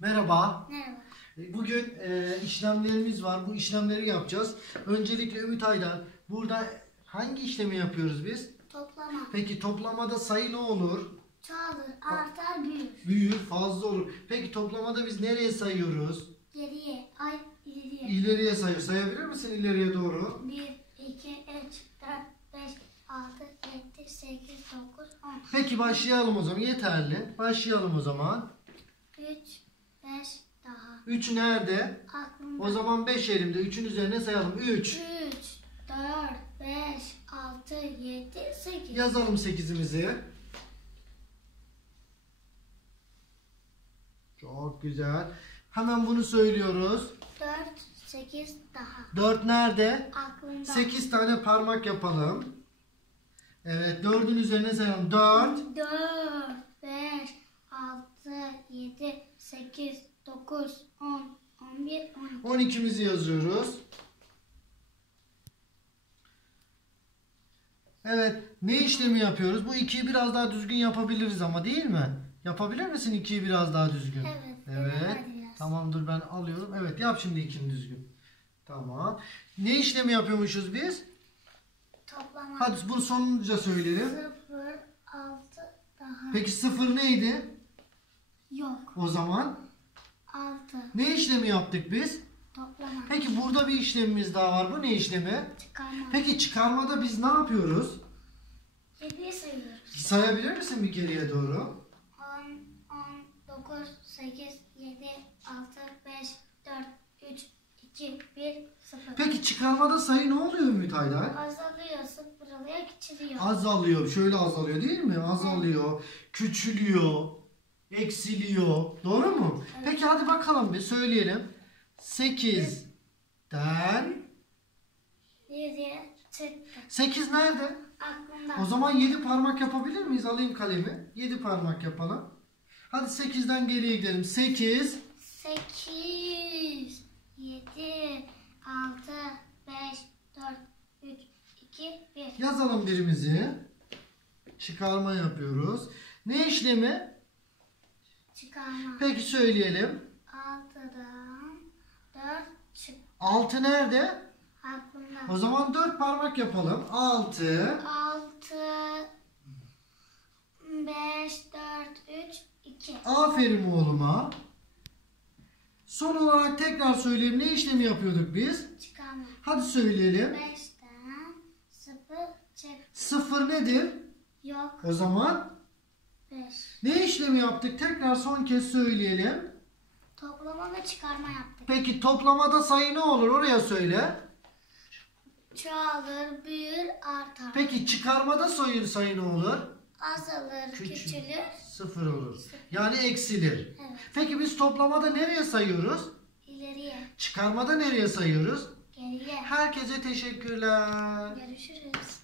Merhaba. Merhaba. Bugün işlemlerimiz var. Bu işlemleri yapacağız. Öncelikle Ümit Aydar, burada hangi işlemi yapıyoruz biz? Toplama. Peki toplamada sayı ne olur? Çoğalır, artar, büyür. Büyür, fazla olur. Peki toplamada biz nereye sayıyoruz? Geriye, ileriye. İleriye sayıyoruz. Sayabilir misin ileriye doğru? 1, 2, 3, 4, 5, 6, 7, 8, 9, 10. Peki başlayalım o zaman. Yeterli. Başlayalım o zaman. 3, 5 daha. 3 nerede? Aklımda. O zaman 5 elimde. 3'ün üzerine sayalım. 3. 3, 4, 5, 6, 7, 8. Yazalım 8'imizi. Çok güzel. Hemen bunu söylüyoruz. 4, 8 daha. 4 nerede? Aklımda. 8 tane parmak yapalım. Evet, 4'ün üzerine sayalım. 4. 4, 5, 6, 7, 8, 9, 10, 11, 12. 12'mizi yazıyoruz. Evet, ne işlemi yapıyoruz? Bu 2'yi biraz daha düzgün yapabiliriz ama, değil mi? Yapabilir misin 2'yi biraz daha düzgün? Evet. Evet. Tamamdır, ben alıyorum. Evet, yap şimdi 2'ni düzgün. Tamam. Ne işlemi yapıyormuşuz biz? Toplama. Hadi bunu sonunca söyleyelim. 0, 6 daha. Peki 0 neydi? Yok. O zaman 6. ne işlemi yaptık biz? Toplama. Peki burada bir işlemimiz daha var. Bu ne işlemi? Çıkarma. Peki çıkarmada biz ne yapıyoruz? 7'ye sayıyoruz. Sayabilir misin bir geriye doğru? 10, 9, 8, 7, 6, 5, 4, 3, 2, 1, 0. Peki çıkarmada sayı ne oluyor Ümit Aydar? Azalıyor, sıfırlıyor, küçülüyor. Azalıyor. Şöyle azalıyor, değil mi? Azalıyor, küçülüyor, eksiliyor. Doğru mu? Evet. Peki hadi bakalım bir söyleyelim. 8'den 7'ye çıktı. 8 nerede? Aklımda. O zaman 7 parmak yapabilir miyiz? Alayım kalemi. 7 parmak yapalım. Hadi 8'den geriye gidelim. 8. 8, 7, 6, 5, 4, 3, 2, 1. Yazalım birimizi. Çıkarma yapıyoruz. Ne işlemi? Çıkarma. Peki söyleyelim. 6'dan 4 çık. 6 nerede? Aklımda. O zaman 4 parmak yapalım. 6. 6, 5, 4, 3, 2. Aferin oğluma. Son olarak tekrar söyleyeyim. Ne işlemi yapıyorduk biz? Çıkarma. Hadi söyleyelim. 5'ten 0 çık. 0 nedir? Yok. O zaman 5. ne işlemi yaptık? Tekrar son kez söyleyelim. Toplama ve çıkarma yaptık. Peki toplamada sayı ne olur? Oraya söyle. Çoğalır, büyür, artar. Peki çıkarmada sayı ne olur? Azalır, küçülür. 0 olur. Yani eksilir. Evet. Peki biz toplamada nereye sayıyoruz? İleriye, Çıkarmada nereye sayıyoruz? geriye. Herkese teşekkürler. Görüşürüz.